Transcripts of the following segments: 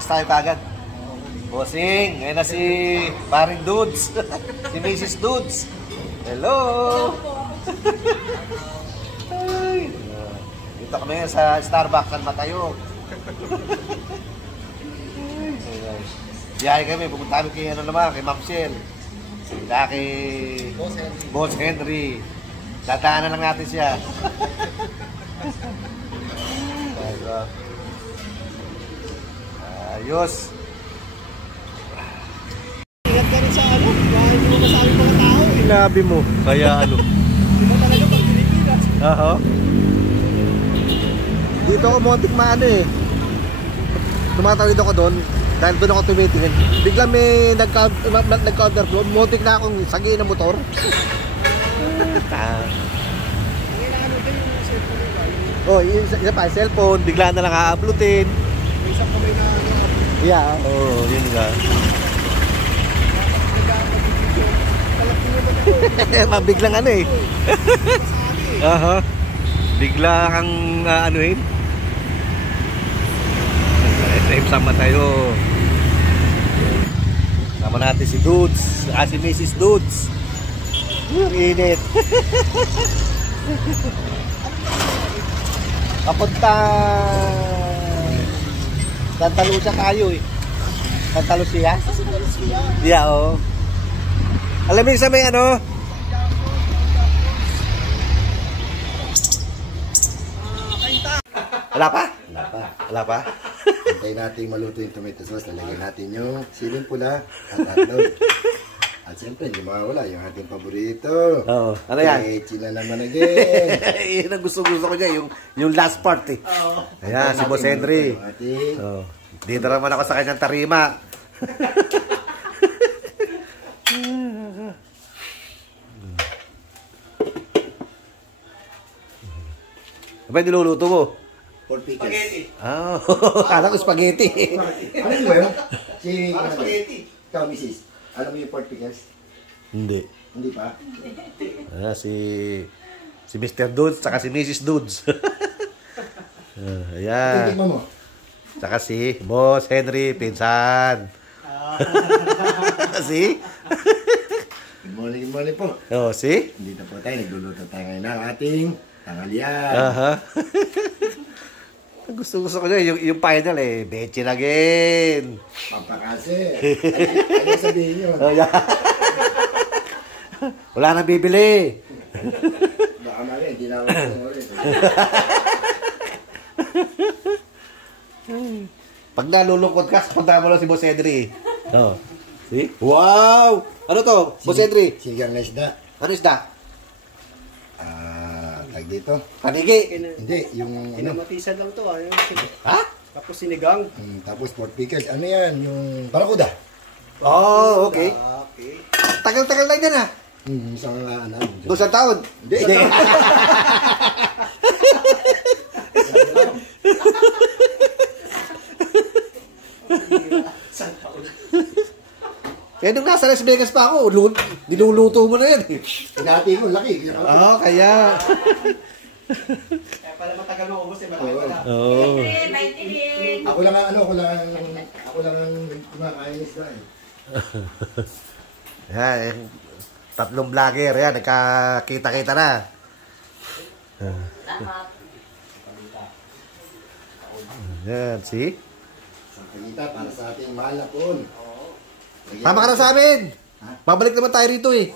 alis tayo kagad. Bossing, ngayon na si Paring Dudes. Si Mrs. Dudes. Hello! Ay, dito kami sa Starbucks at Matayo. Biyahe kami, pupunta kami kay ano naman, kay Ma'am Shell. Kay Boss Henry. Dadaanan lang natin siya. Ayos. Ingat ka rin sa ano, dahil hindi mo masabi mga tao eh. Sinabi mo, kaya ano? Hindi mo talaga pag Pilipinas. Aha. Dito ako muntik maano eh. Tumatawid ako doon dahil doon ako tumitingin. Bigla may nag-counterflow. Muntik na akong sagi ng motor. Oh, isa pa, cellphone. Bigla na lang a-uploadin. May isang kamay na ano. Yeah, oh, yun nga. Mabiglang ano eh. Aha. Bigla kang anuhin. SM sama tayo. Sama natin si Dudes, si Mrs. Dudes. Init. Papunta Santa Lucia kayo eh. Santa Lucia? Yeah, oo. Alam mo yung sa may ano? Wala pa? Wala pa. Wala pa? Hintayin natin maluto yung tomato sauce. Lalagyan natin yung siling pula at hotdog. At siyempre, hindi mawawala yung ating paborito. Oo. Ano yan? Leche na naman again. Yun ang gusto-gusto ko niya, yung last part eh. Oo. Ayan, si Boss Henry. Ating Oh. Dito naman ako sa kanyang tarima. Ano ba yung niluluto mo? pork pickles. Spaghetti. Ah, kala ko spaghetti. Ano yun ba yun? Si... Parang spaghetti. Ikaw, Mrs. Alam mo yung pork pickles? Hindi. Hindi pa? Ah, si Mr. Dudes, saka si Mrs. Dudes. Ayan. Tingnan mo. Saka si Boss Henry, pinsan. Si? Good morning po. Oh, si? Dito po tayo, nagluluto tayo ngayon ng ating tanghalian. Aha. Gusto ko niya, yung final eh, Betchin again. Pampakase. Ano sabihin yun? Oh, yeah. Wala nang bibili. Baka mali, hindi na ako ulit. Pag nalulungkot ka, punta mo lang si Boss Henry. Oh. See? Wow! Ano to, Boss Henry? Sigang na isda. Ano isda? Tag dito. Panigi. Hindi, yung ano. Kinamatisan lang to ah. Ha? Tapos sinigang. Tapos pork pickles. Ano yan? Yung barakuda. Oh, okay. Okay. Tagal-tagal na yan ah. Isang ano. 2 taon. Hindi. Kaya nung nasa Las Vegas pa ako, niluluto mo na yan eh. Pinati ko, laki. Oo, kaya. Kaya pala matagal maubos eh. Marami pala. Oo. Ako lang ang kumakain isda eh. Yan, tatlong vlogger, yan, nagkakita-kita na. Yan, see? Sa pagkita para sa ating mahal na pon. Tama ka na sa amin. Babalik naman tayo rito eh.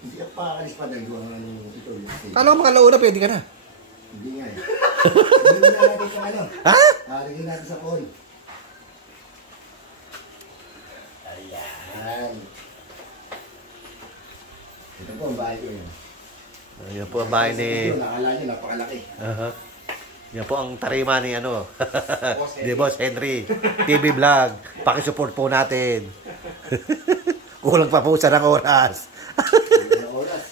Hindi ka pa alis pa dahil ang ito. Kala ko makalauna, pwede ka na. Hindi nga eh. Hindi na natin sa ano. Ha? Lalagyan natin sa pon. Ayan. Ito po ang bahay ko yun. Yan po ang bahay ni... Nakala nyo, napakalaki. Yan po ang tarima ni ano. Di Boss Henry. TV vlog. Pakisupport po natin. Kulang pa po sa ng oras. Oras.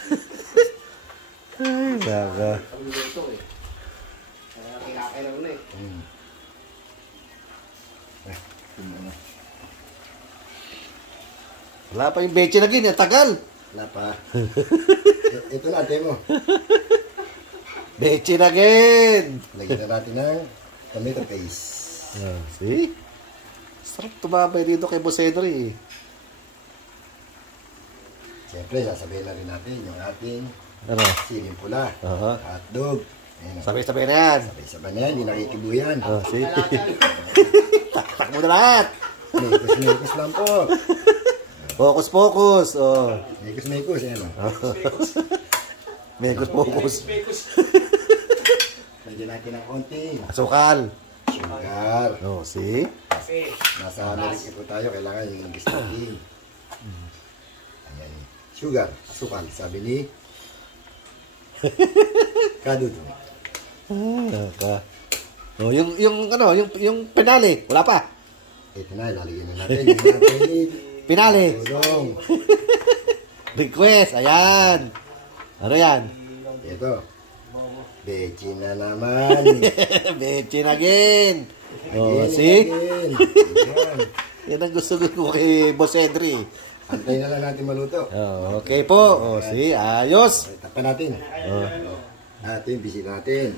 Ay, naka. Kami dito eh. Kaya kinakailan na eh. Wala pa yung beche na gini. Tagal. Wala pa. Ito na, ate mo. Beche na again. Lagyan na natin ng tomato paste. See? Sarap tumabay dito kay Boss Henry. Siyempre, sasabihin na rin natin yung ating Ano? siling pula, Aha. hotdog. Ayan, Sabay-sabay na yan. sabay-sabay na yan, hindi nakikibuyan. Oh, see? Taktak mo na lahat. Mekos lang po. Focus. Oh. Mekos, ayan o. Focus. Lagyan natin ng konting Asukal. sugar. Oh, see? Kasi, Nasa Amerika po tayo, kailangan yung gustating. Ayan. Sugar, asukal, sabi ni Kadudo. Oh, yung penale, wala pa. Ito na, lalagyan na natin. Yung natin. Penale. Tulong. Request, ayan. Ano yan? Ito. Bechi na naman. Betchin again. Oh, see? Ayan. Yan ang gusto ko kay Boss Henry. Antayin na lang natin maluto. Oh, okay po. Oh, see? Ayos. Okay, takpan natin. Oh. Ito yung bisita natin.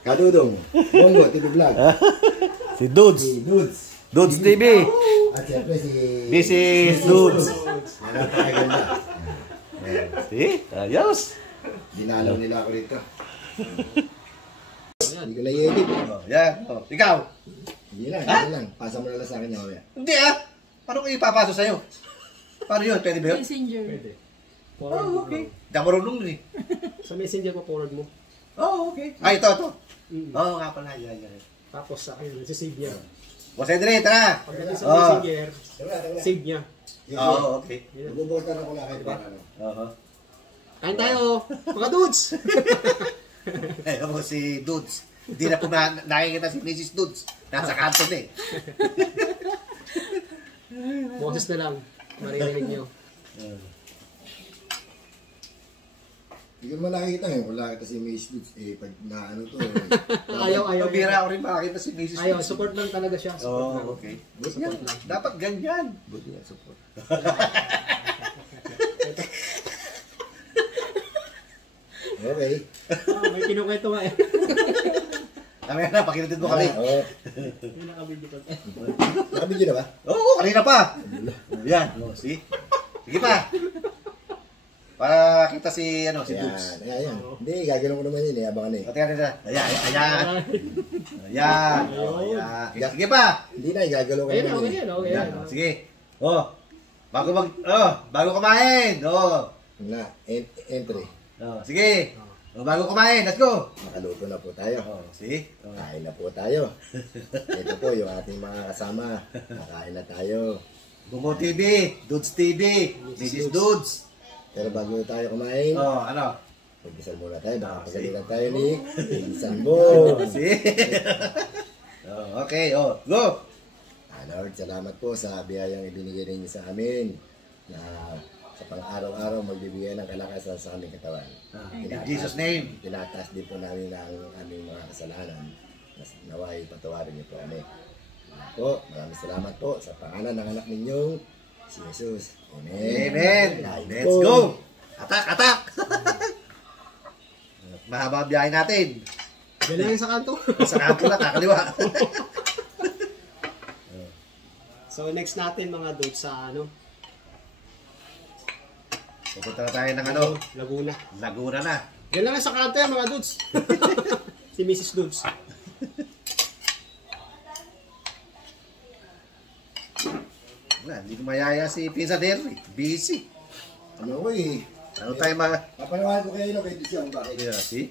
Kadudong. Bongo, TV Vlog. Si Dudes. Si Dudes. Dudes TV. At siyempre si... This is Dudes. Yan ang pakaganda. Ayan. See? Ayos. Dinalaw nila ako rito. Hindi ko na-edit. Oh, yan. Oh, ikaw. Hindi lang. Pasa mo na lang sa akin yung mamaya. Hindi Paano ko ipapasok sa'yo? Paano yun? Pwede ba yun? Messenger. pwede. Oh, okay. Hindi ako marunong nun eh. Sa messenger pa forward mo. Oh, okay. Ay, ito. Mm. Oo, nga pala. Yan. Tapos sa akin, save niya. Boss Henry, tara. Pagdating sa Oh. messenger, save niya. Oo, okay. Magbubutan ako lang kahit ano. Oo. Kain tayo, mga dudes! Eh, ako si Dudes. Hindi na po nakikita si Mrs. Dudes. Nasa kanto na eh. Boses na lang, maririnig nyo. Hindi ko naman nakikita ngayon. Kung nakita si Miss Dudes, pag na ano to. Ayaw. Pabira ako rin makakita si Mrs. Ayaw, Dudes. support lang talaga siya. Support lang. Oo, okay. Support Yan, dapat ganyan. Buti nga, support. Okay. May kinukwento nga eh. Kami na, pakinutid mo kami. Oo. May nakabidyo pa. Nakabidyo na ba? Oo, kanina pa. Yan, see? Sige pa. Para kita si, si Dudes. Ayan. Hindi, gagawin ko naman yun. Abangan na eh. O, tingnan nila. Ayan. Ayan. Sige pa. Hindi na, gagalaw ko Ayun, naman okay yun. yan, okay Ayan, yan. sige. Bago kumain. Na, entry. Sige. Bago kumain, let's go. Nakaluto na po tayo. See? Kain na po tayo. Ito po yung ating mga kasama. Nakain na tayo. Bungo TV, Dudes TV, Mrs. Dudes. Pero bago tayo kumain, Ano? mag-isal muna tayo. Baka pagalitan tayo ni Pinsan mo. See? Okay, go. Lord, salamat po sa biyayang ibinigay ninyo sa amin na sa pang-araw-araw magbibigay ng kalakasan sa aming katawan. In Jesus' name. Tinataas din po namin ang aming mga kasalanan. Naway patawarin niyo po kami. Po, maraming salamat po sa pangalan ng anak ninyong si Jesus. Amen. Amen. Let's go. Atak. Mahaba ang biyahe natin. Yan lang yung sa kanto. Sa kanto lang, kakaliwa. So next natin mga dudes sa Pupunta na tayo ng Laguna na. Yan lang yung sa kanto yan mga dudes. Si Mrs. Dudes. Wala, hindi ko mayaya si Pinsan Henry. Busy. Ano ko eh. Ano tayo Papanawahan ko kayo kay Tisya kung bakit. Yeah, see?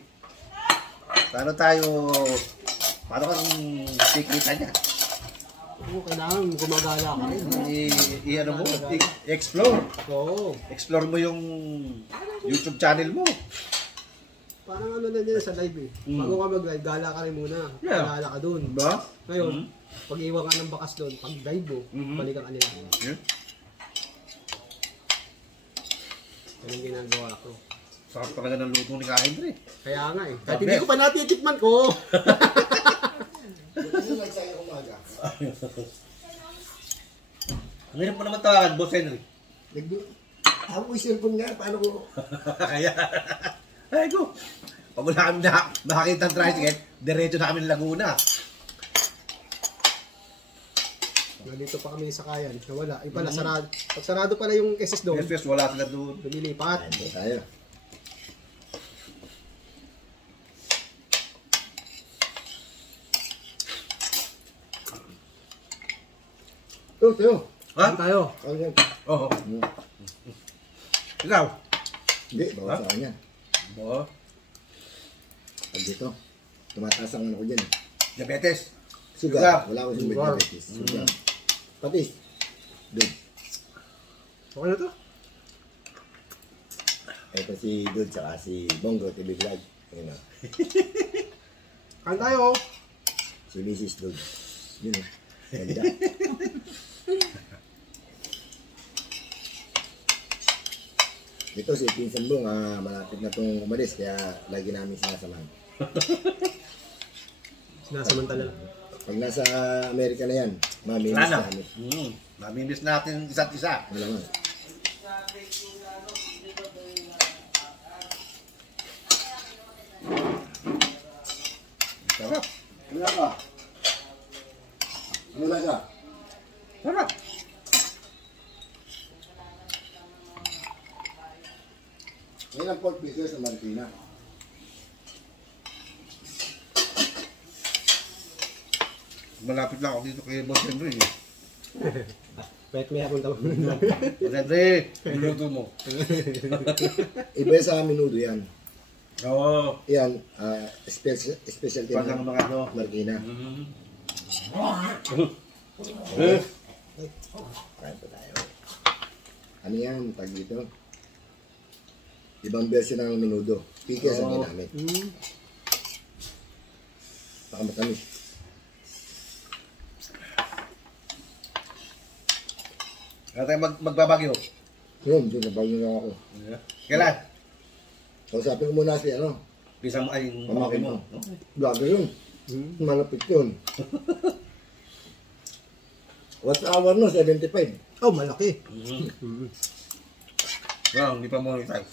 Paano kang sikita niya? Kailangan gumagala ka rin. Ano mo? Explore. Oo. Explore mo yung YouTube channel mo. Parang na din sa live eh. Bago ka mag-live, gala ka rin muna. Yeah. Gala ka dun. Diba? Ngayon, pag iwan ka ng bakas doon, pag live mo, balikan ka nila. Yeah. Yan ang ginagawa ko. Sarap talaga ng luto ni Henry. Kaya nga eh. Kahit hindi ko pa natitikman ko. Ano lang sa'yo umaga? Ang hirap mo naman tawagan, Boss Henry. Ako ko yung cellphone nga, paano ko? Kaya, ay ko. Pag wala kami nakakita ng tricycle, diretso na kami ng Laguna. Nandito pa kami sa kayan. Nawala. Ay pala, sarado. Pag sarado pala yung cases doon, Yes, wala sila doon. lumilipat. Ayan po tayo. Tayo. Ha? Saan tayo? Ano yan? Oo. Ikaw? Hindi, bawas sa kanya. Oo. Pag dito, tumataas ang ano ko dyan. Diabetes. Sugar. Wala akong Sugar. diabetes. Sugar. Patis. Dud. Okay na to? Ito si Dud, saka si Bongo, TV Vlog. Ayun o. Kain tayo. Si Mrs. Dud. Yun o. Ganda. Ito si Pinsan Bong, malapit na itong umalis, kaya lagi namin sinasamahan. Sinasamantala lang. Pag nasa Amerika na yan, mamimiss Sana. namin. Mamimiss natin isa't isa. Wala man. Sarap. Ano ka? Ano ba siya? Sarap. Ngayon ang pork pieces sa Martina. Malapit lang ako dito kay Boss Henry. Pwede may akong tawag. Boss Henry, niluto mo. Iba sa minudo yan. Oo. Yan, specialty Parang ng mga ano. Martina. Eh? Kain pa tayo. Ano yan, tag dito? Ibang version ng minudo. Pickles ang ginamit. Baka matamis. Kaya tayo magbabagyo. Yun, doon nabagyo na ako. Kailan? Kausapin ko muna si ano, Pisang ay pamaki mo. No? vlogger yun. Malapit yun. What's hour no? 75. Oh, malaki. Well, hindi pa monetize.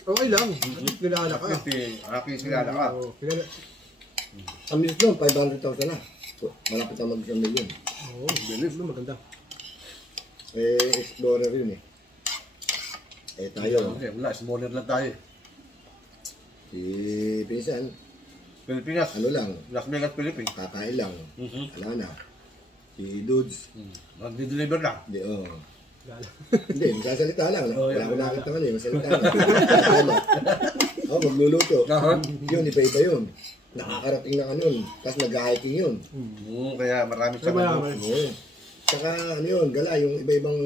Okay lang. Kilala ka. Aki sila ka. Oo, kilala. Ang minutes nun, 500,000 na. So, malapit na mag-1 million. Oo, bilis mo, maganda. Explorer yun eh. Tayo. Okay, wala, smaller lang tayo. Si Pinsan, Pilipinas. ano lang, Las Vegas, Philippines. kakain lang. Wala na. Si Dudes, Magdi-deliver lang. hindi, Kilala. Hindi, magsasalita lang. Oh, Wala yeah. ko nakita nga eh, masalita lang. Magluluto. Yun, iba-iba yun. Nakakarating na ano yun. Tapos nag-hiking yun. Kaya marami Ay, sa malaman. Oo. Saka ano yun, gala, yung iba-ibang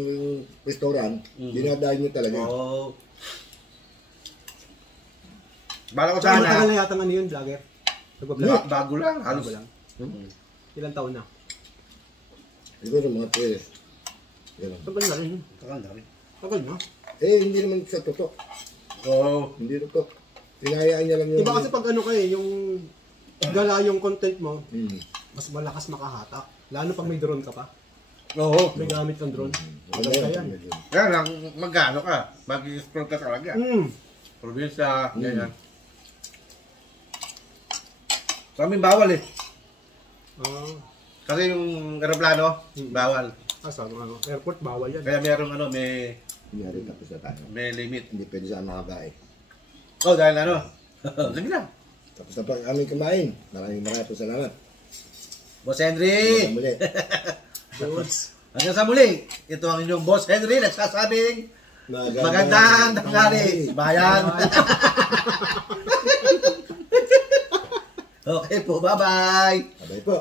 restaurant, dinadahin nyo talaga. Oo. Bala ko Saan sana. matagal na yata ano yun, vlogger? Nagpa-vlog? Bago lang. Halos. Bago lang. Ilang taon na? Siguro mga 3. Ganun. Tagal na rin. Tagal na rin. Tagal na. Hindi naman sa totoo. Oo. Hindi totoo. Tinayaan niya lang yung... Diba kasi pag ano kayo, yung gala yung content mo, Hmm. mas malakas makahatak. Lalo pag may drone ka pa. Oo. May gamit kang drone. Ano Maganda yan. Kaya lang, magkano ka? Mag-scroll ka talaga. Probinsya, ganyan. Sa amin bawal eh. Kasi yung aeroplano, bawal. Sa ano, airport, bawal yan. Kaya merong ano, may Kunyari tapos na tayo. limit. Hindi pwede sa mga babae. Oh, dahil ano? Sige lang. Tapos na pa kami kumain. Maraming po salamat. Boss Henry! Muli. Goods. Hanggang sa muli, ito ang inyong Boss Henry nagsasabing magandang tanghali, bayan! Okay po, bye-bye! Abay po.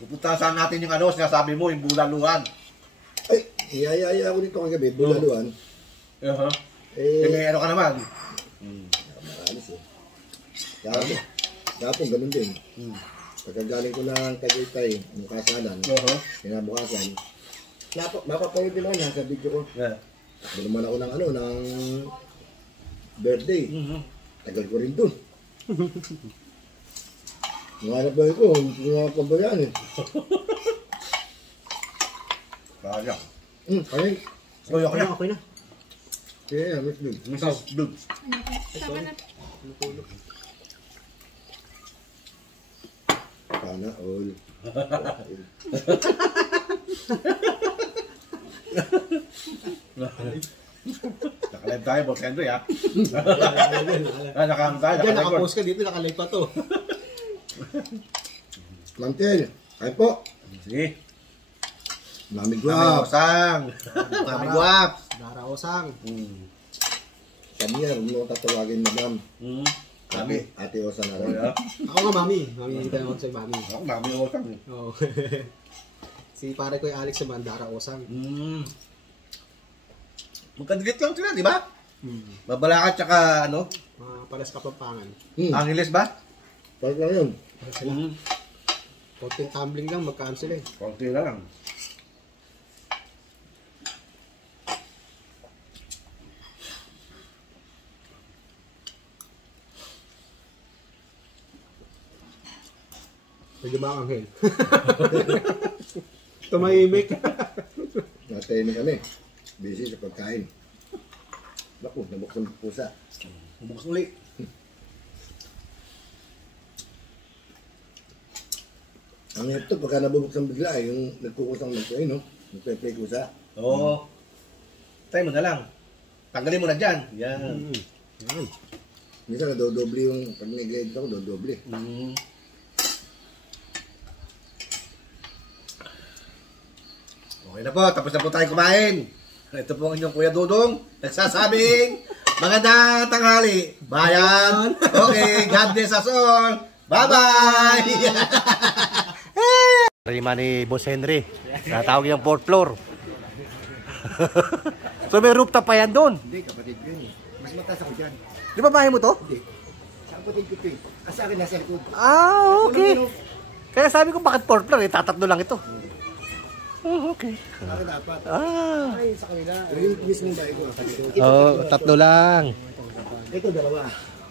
Pupuntahan natin yung ano, sinasabi mo, yung bulaluhan. Ay, iyayaya ako dito kagabi. Bulaluan. May ano ka naman. Makalis eh. Dapat ganun din. Pagkagaling ko ng Tagaytay, yung kasalan, kinabukasan, mapapanood din ako nasa video ko. Doon naman ako ng ano, ng birthday. Tagal ko rin dun. Nanganap ba ko, hindi ko nga pabayaan eh. Kaya. Ayun. So, okay na. Okay na. Yeah, Miss Dud. Mrs. Dudes. Sana all. Nakalive tayo, Boss Henry, ha? Nakalive tayo, Diyan, nakalive. nakapost ka dito, nakalive pa to. Mantel, kain po. Sige. Mami Mami Guap. Osang. Mami Guap. Dara Osang. Kami yan, huwag mo tatawagin madam. Mami. Ate Osa na rin. Yeah. Ako nga, mami. Mami, hindi tayo sa'yo, mami. Ako, Mami Osang. Oo. Si pare ko yung Alex naman, Dara Osang. Magkadikit lang sila, di ba? Babalakat tsaka ano? Mga palas kapampangan. Angeles ba? Parang lang yun. Konting tumbling lang, mag-cancel eh. Konti lang. Pwede ba ang anghel? Tumahimik. Natahimik kami. Busy sa pagkain. Naku, nabuksan ng pusa. Bukas uli. Ang ito, pagka nabubuksan bigla, yung nagkukusang nagkuhay, no? Nagpe-play kusa. Oo. Tayo mo na lang. Tanggalin mo na dyan. Yan. Minsan nadodoble yung, pag nag-edit ako, dodoble. Okay na po, tapos na po tayo kumain. Ito po ang inyong Kuya Dudong, nagsasabing, magandang tanghali, bayan. Okay, God bless us all. Bye-bye! Rima ni Boss Henry, natawag yung 4th floor. So may rooftop pa yan doon. Hindi, kapatid ko yun. Mas mataas ako dyan. Di ba bahay mo to? Hindi. Sa kapatid ko ito. Sa akin nasa likod. Ah, okay. Kaya sabi ko bakit 4th floor, tatatlo lang ito. Oh, okay. Sa akin dapat. Ah. Ay, sa kanila. Yung mismong bahay ko. Oh, tatlo lang. Ito, dalawa.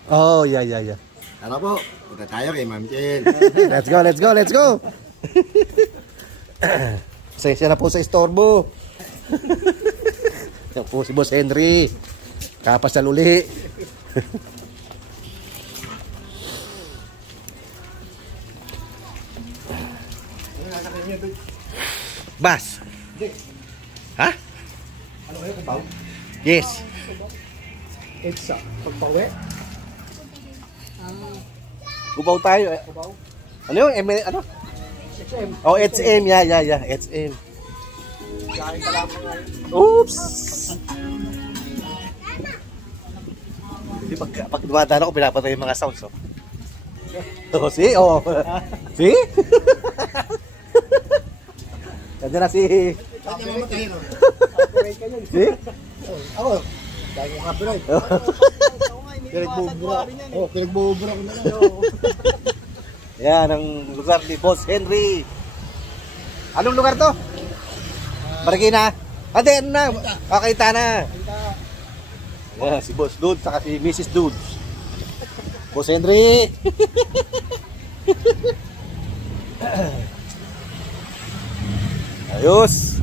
Oh, yeah. Tara po, punta tayo kay Ma'am Chen. Let's go. Pasensya na po sa istorbo. Yan po si Boss Henry. Kapasal uli. Bas. Ha? Ano kayo, kubaw? Yes. It's pagpawi. Kubaw tayo. Kubaw. Ano yung ano? XM. Oh, HM. Yeah. HM. Kain ka lang mga yun. Oops! Pag dumadaan ako, pinapatay yung mga sounds, oh. Oh, see? Oh. See? Nandiyan na si... Copyright ka yun. See? Ako, dahil ko copyright. Pinagbubura. Oh, pinagbubura ko na lang. Yan, ang lugar ni Boss Henry. Anong lugar to? Marikina? Hindi, ano na? Kakaita na. Yan, si Boss Dude, saka si Mrs. Dude. Boss Henry. Ayos.